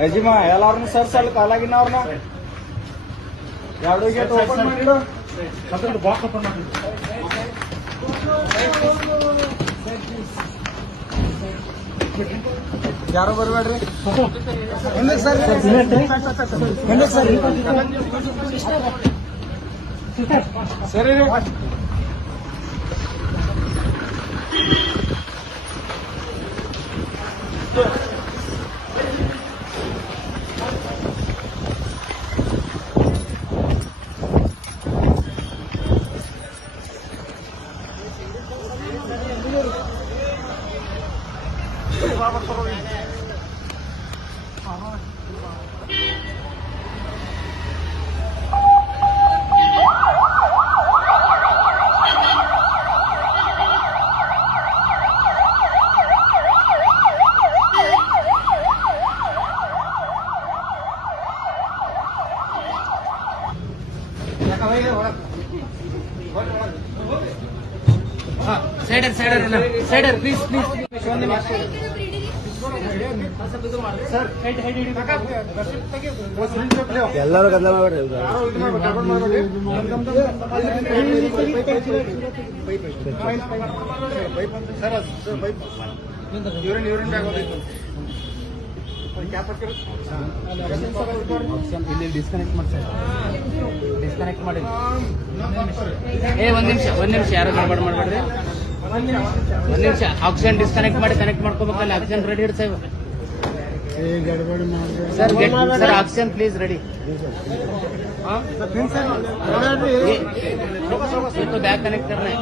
ಯಜಮ ಎಲ್ಲಾರನ್ನ sirs ಅಲ್ಲಿ ಕಾಲಾಗಿನ ಅವ್ರನ್ನ ಎರಡು ಗೇಟ್ ಓಪನ್ ಮಾಡಿಡು ಬಾಕ್ಸ್ ಓಪನ್ ಮಾಡಿ ಯಾರು ಬರ್ಬೇಡ್ರಿ ಹಿಂದಕ್ಕೆ ಸರ್ ಹಿಂದಕ್ಕೆ ಸರ್ ಸರಿ ರೀ ಸೈಡರ್ ಸೈಡರ್ ಎಲ್ಲ ಸೈಡರ್ ಪ್ಲೀಸ್ ಪ್ಲೀಸ್ ಎಲ್ಲರೂ ಗದ್ದಲ ಡಿಸ್ಕನೆಕ್ಟ್ ಡಿಸ್ಕನೆಕ್ಟ್ ಮಾಡಿ ಏ ಒಂದ್ ನಿಮಿಷ ಒಂದ್ ನಿಮಿಷ ಯಾರು ಗಡ್ಬಡ್ ಮಾಡ್ಬೇಡ್ರಿ. ಒಂದ್ ನಿಮಿಷ ಆಕ್ಸಿಜನ್ ಡಿಸ್ಕನೆಕ್ಟ್ ಮಾಡಿ ಕನೆಕ್ಟ್ ಮಾಡ್ಕೋಬೇಕಲ್ಲ oxygen ready ಇಡ್ Saheb sir sir oxygen please ready तो बैग कनेक्ट करना है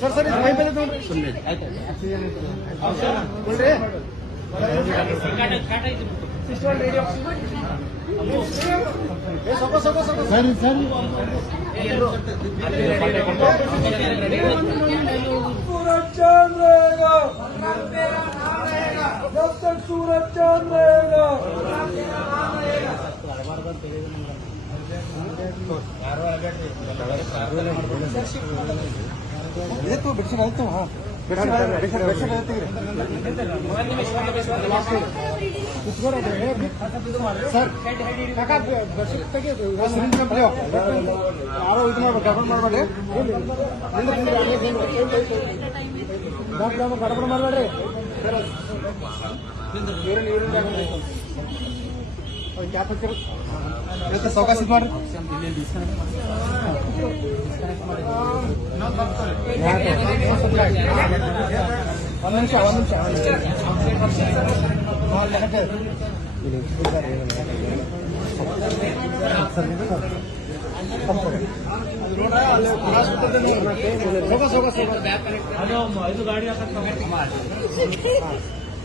ಸರ್ ಸರ್ ಮೈ ಮೇಲೆ ನೋಡ್ರಿ ನೋಡ್ರಿ ಏ ಸೊಕ ಸೊಕ ಸೊಕ ಸರಿ ಸರಿ सूरज चांद रहेगा जब तक सूरज चांद रहेगा ಆಯ್ತು ಬೆಡ್ಶೀಟ್ ಆಯ್ತು ಸರ್ ಯಾರೋ ಇದು ಮಾಡ್ಬೇಕು ಗಡಬಡ ಮಾಡಬೇಡಿ ಗಡಬಡ ಮಾಡಬೇಡ್ರಿ ಯೂರಿನ್ ಯೂರಿನ್ ಕ್ಯಾಪ್ ಹಾಕಿರು ಸೌಕಾಸ ಇದು ಮಾಡ್ರಿ ಒಂದು ನಿಮಿಷ ಒಂದು ನಿಮಿಷ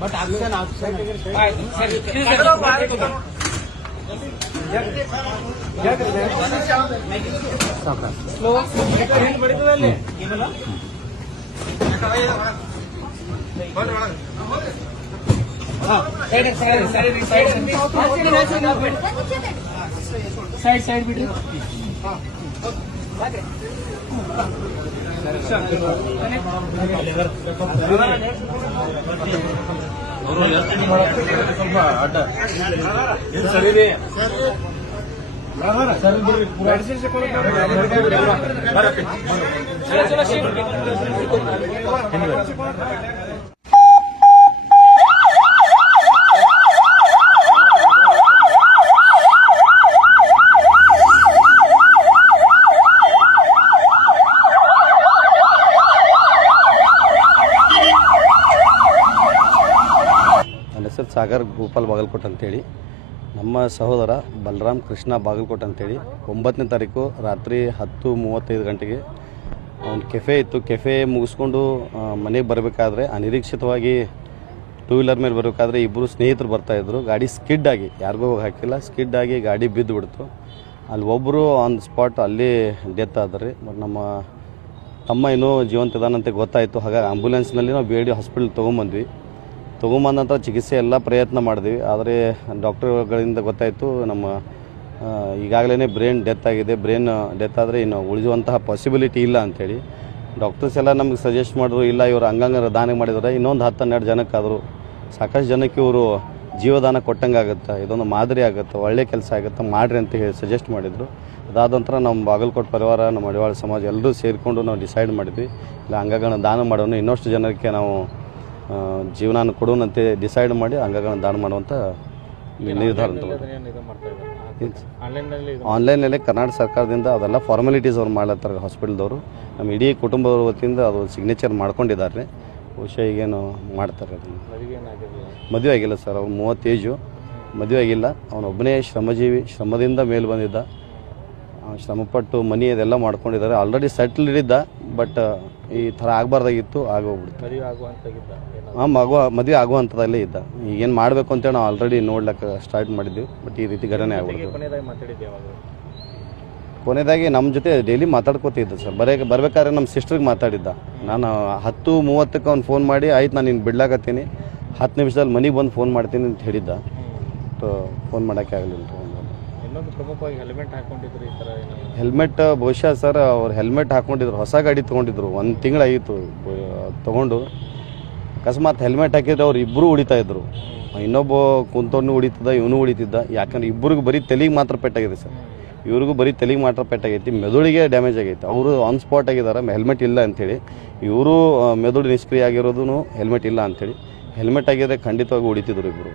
but option option slow side side side side side side బిడ్డ ಸೈಡ್ ಬಿಡ್ರಿ ನನ್ನ ಹೆಸರು ಸಾಗರ್ ಗೋಪಾಲ್ ಬಾಗಲಕೋಟ್ ಅಂತೇಳಿ. ನಮ್ಮ ಸಹೋದರ ಬಲರಾಮ್ ಕೃಷ್ಣ ಬಾಗಲಕೋಟ್ ಅಂತೇಳಿ. ಒಂಬತ್ತನೇ ತಾರೀಕು ರಾತ್ರಿ ಹತ್ತು ಮೂವತ್ತೈದು ಗಂಟೆಗೆ ಒಂದು ಕೆಫೆ ಇತ್ತು. ಕೆಫೆ ಮುಗಿಸ್ಕೊಂಡು ಮನೆಗೆ ಬರಬೇಕಾದ್ರೆ ಅನಿರೀಕ್ಷಿತವಾಗಿ ಟೂ ವೀಲರ್ ಮೇಲೆ ಬರಬೇಕಾದ್ರೆ ಇಬ್ಬರು ಸ್ನೇಹಿತರು ಬರ್ತಾಯಿದ್ರು ಗಾಡಿ ಸ್ಕಿಡ್ ಆಗಿ, ಯಾರಿಗೂ ಹಾಕಿಲ್ಲ. ಸ್ಕಿಡ್ ಆಗಿ ಗಾಡಿ ಬಿದ್ದು ಬಿಡ್ತು. ಅಲ್ಲಿ ಒಬ್ಬರು ಆನ್ ಸ್ಪಾಟ್ ಅಲ್ಲಿ ಡೆತ್ ಆದ್ರಿ ಬಟ್ ನಮ್ಮ, ತಮ್ಮ ಏನೋ ಜೀವಂತ ಇದಾನಂತೆ ಗೊತ್ತಾಯಿತು. ಹಾಗಾಗಿ ಆಂಬುಲೆನ್ಸ್ನಲ್ಲಿ ನಾವು ಬಿ ಹಾಸ್ಪಿಟ್ಲ್ ಹಾಸ್ಪಿಟಲ್ ತೊಗೊಂಬಂದ್ವಿ. ತೊಗೊಂಬಂದ ನಂತರ ಚಿಕಿತ್ಸೆ ಎಲ್ಲ ಪ್ರಯತ್ನ ಮಾಡಿದ್ವಿ. ಆದರೆ ಡಾಕ್ಟರ್ಗಳಿಂದ ಗೊತ್ತಾಯಿತು, ನಮ್ಮ ಈಗಾಗಲೇ ಬ್ರೈನ್ ಡೆತ್ ಆಗಿದೆ. ಬ್ರೈನ್ ಡೆತ್ ಆದರೆ ಇನ್ನು ಉಳಿಯುವಂತಹ ಪಾಸಿಬಿಲಿಟಿ ಇಲ್ಲ ಅಂಥೇಳಿ ಡಾಕ್ಟರ್ಸ್ ಎಲ್ಲ ನಮಗೆ ಸಜೆಸ್ಟ್ ಮಾಡಿದ್ರು, ಇಲ್ಲ ಇವರು ಅಂಗಾಂಗ ದಾನ ಮಾಡಿದರೆ. ಇನ್ನೊಂದು ಹತ್ತು ಹನ್ನೆರಡು ಜನಕ್ಕಾದರು ಸಾಕಷ್ಟು ಜನಕ್ಕೆ ಇವರು ಜೀವದಾನ ಕೊಟ್ಟಂಗೆ ಆಗುತ್ತೆ. ಇದೊಂದು ಮಾದರಿ ಆಗುತ್ತೆ, ಒಳ್ಳೆ ಕೆಲಸ ಆಗುತ್ತೆ ಮಾಡಿರಿ ಅಂತ ಹೇಳಿ ಸಜೆಸ್ಟ್ ಮಾಡಿದರು. ಅದಾದ ನಂತರ ನಮ್ಮ ಬಾಗಲಕೋಟೆ ಪರಿವಾರ, ನಮ್ಮ ಅಡಿವಾಳ ಸಮಾಜ ಎಲ್ಲರೂ ಸೇರಿಕೊಂಡು ನಾವು ಡಿಸೈಡ್ ಮಾಡಿದ್ವಿ, ಇಲ್ಲ ಅಂಗಗಳನ್ನ ದಾನ ಮಾಡೋಣ. ಇನ್ನಷ್ಟು ಜನಕ್ಕೆ ನಾವು ಆ, ಕೊಡುವಂತೆ ಡಿಸೈಡ್ ಮಾಡಿ ಅಂಗಗಳನ್ನು ದಾನ ಮಾಡುವಂಥ ನಿರ್ಧಾರ ಆನ್ಲೈನ್ ಆನ್ಲೈನಲ್ಲಿ ಕರ್ನಾಟಕ ಸರ್ಕಾರದಿಂದ ಅದೆಲ್ಲ ಫಾರ್ಮಾಲಿಟೀಸ್ ಅವ್ರು ಮಾಡ್ಲತ್ತಾರೆ ಹಾಸ್ಪಿಟಲ್ದವರು ನಮ್ಮ ಇಡೀ ಕುಟುಂಬದ ವತಿಯಿಂದ ಅದು ಸಿಗ್ನೇಚರ್ ಮಾಡ್ಕೊಂಡಿದ್ದಾರೆ. ಬಹುಶಃ ಈಗೇನು ಮಾಡ್ತಾರೆ ಅದನ್ನು. ಮದುವೆ ಆಗಿಲ್ಲ ಸರ್ ಅವ್ನು ಮೂವತ್ತೇಜು ಏಜು ಮದುವೆ ಆಗಿಲ್ಲ. ಅವನೊಬ್ಬನೇ ಶ್ರಮಜೀವಿ ಶ್ರಮದಿಂದ ಮೇಲೆ ಬಂದಿದ್ದ. ಶ್ರಮಪಟ್ಟು ಮನಿ ಅದೆಲ್ಲ ಮಾಡ್ಕೊಂಡಿದ್ದಾರೆ. ಆಲ್ರೆಡಿ ಸೆಟ್ಲ್ ಇದ್ದ ಬಟ್ ಈ ಥರ ಆಗಬಾರ್ದಾಗಿತ್ತು ಆಗೋಗ್ಬಿಡ್ತು. ಹಾಂ ಮಗು ಮದುವೆ ಆಗುವಂಥದ್ದಲ್ಲೇ ಇದ್ದ. ಈಗೇನು ಮಾಡಬೇಕು ಅಂತೇಳಿ ನಾವು ಆಲ್ರೆಡಿ ನೋಡ್ಲಿಕ್ಕೆ ಸ್ಟಾರ್ಟ್ ಮಾಡಿದ್ವಿ ಬಟ್ ಈ ರೀತಿ ಘಟನೆ ಆಗ್ಬಿಡ್ತು. ಕೊನೆಯದಾಗಿ ನಮ್ಮ ಜೊತೆ ಡೈಲಿ ಮಾತಾಡ್ಕೋತಿದ್ದ ಸರ್ ಬರೇ ಬರ್ಬೇಕಾದ್ರೆ ನಮ್ಮ ಸಿಸ್ಟ್ರಿಗೆ ಮಾತಾಡಿದ್ದ. ನಾನು ಹತ್ತು ಮೂವತ್ತಕ್ಕೆ ಅವ್ನು ಫೋನ್ ಮಾಡಿ ಆಯ್ತು ನಾನು ನಿನ್ನ ಬಿಡ್ಲಾಕತ್ತೀನಿ. ಹತ್ತು ನಿಮಿಷದಲ್ಲಿ ಮನೆಗೆ ಬಂದು ಫೋನ್ ಮಾಡ್ತೀನಿ ಅಂತ ಹೇಳಿದ್ದ. ಫೋನ್ ಮಾಡೋಕ್ಕೆ ಆಗಲಿಲ್ಲ ಹೆಲ್ಮೆಟ್ ಬಹುಶಃ ಸರ್ ಅವ್ರು ಹೆಲ್ಮೆಟ್ ಹಾಕೊಂಡಿದ್ರು, ಹೊಸ ಗಾಡಿ ತೊಗೊಂಡಿದ್ರು, ಒಂದು ತಿಂಗಳಾಗಿತ್ತು ತೊಗೊಂಡು. ಅಕಸ್ಮಾತ್ ಹೆಲ್ಮೆಟ್ ಹಾಕಿದ್ರೆ ಅವ್ರು ಇಬ್ಬರು ಉಳಿತಾ ಇದ್ರು. ಇನ್ನೊಬ್ಬ ಕುಂತವನು ಉಳಿತಿದ್ದ ಇವನು ಉಳಿತಿದ್ದ ಯಾಕಂದ್ರೆ ಇಬ್ಬರಿಗೂ ಬರೀ ತಲೆಗೆ ಮಾತ್ರ ಪೆಟ್ಟಾಗಿದೆ ಸರ್ ಇವ್ರಿಗೂ ಬರೀ ತಲೆಗೆ ಮಾತ್ರ ಪೆಟ್ಟಾಗೈತಿ, ಮೆದುಳಿಗೆ ಡ್ಯಾಮೇಜ್ ಆಗೈತೆ. ಅವರು ಆನ್ ಸ್ಪಾಟ್ ಆಗಿದ್ದಾರೆ ಹೆಲ್ಮೆಟ್ ಇಲ್ಲ ಅಂಥೇಳಿ ಇವರು ಮೆದುಳು ನಿಷ್ಕ್ರಿಯ ಆಗಿರೋದು ಹೆಲ್ಮೆಟ್ ಇಲ್ಲ ಅಂಥೇಳಿ ಹೆಲ್ಮೆಟ್ ಆಗಿದ್ರೆ ಖಂಡಿತವಾಗಿ ಉಳಿತಿದ್ರು ಇಬ್ಬರು